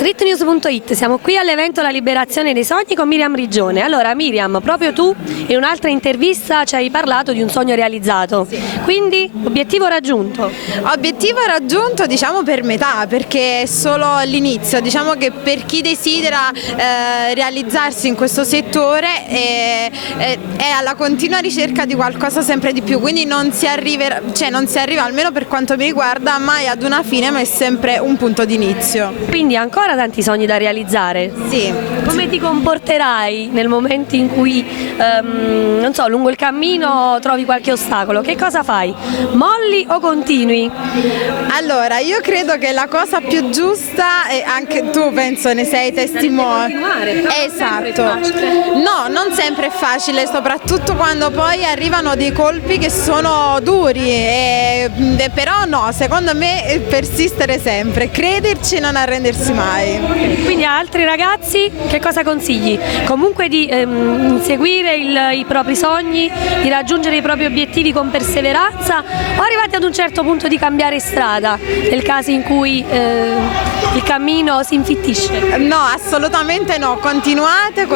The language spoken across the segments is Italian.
Streetnews.it, siamo qui all'evento La Liberazione dei Sogni con Miriam Rigione. Allora Miriam, proprio tu in un'altra intervista ci hai parlato di un sogno realizzato, quindi obiettivo raggiunto? Obiettivo raggiunto diciamo per metà, perché è solo l'inizio, diciamo che per chi desidera realizzarsi in questo settore è alla continua ricerca di qualcosa sempre di più, quindi non si arriva, almeno per quanto mi riguarda, mai ad una fine, ma è sempre un punto di inizio. Quindi ancora tanti sogni da realizzare? Sì. Come ti comporterai nel momento in cui, non so, lungo il cammino trovi qualche ostacolo? Che cosa fai? Molli o continui? Allora, io credo che la cosa più giusta, e anche tu penso ne sei testimone. Esatto. No, non sempre è facile, soprattutto quando poi arrivano dei colpi che sono duri, però no, secondo me persistere sempre, crederci e non arrendersi mai. Quindi a altri ragazzi che cosa consigli? Comunque di seguire i propri sogni, di raggiungere i propri obiettivi con perseveranza, o arrivati ad un certo punto di cambiare strada nel caso in cui il cammino si infittisce? No, assolutamente no, continuate,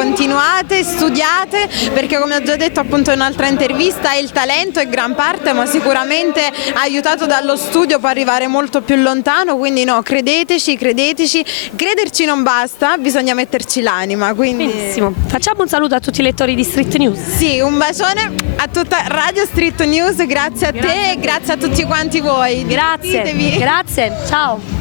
studiate, perché come ho già detto appunto in un'altra intervista il talento è gran parte, ma sicuramente aiutato dallo studio può arrivare molto più lontano, quindi no, credeteci, crederci non basta, bisogna metterci l'anima. Quindi... Benissimo, facciamo un saluto a tutti i lettori di Street News. Sì, un bacione a tutta Radio Street News, grazie a te e grazie a tutti quanti voi. Grazie, ciao.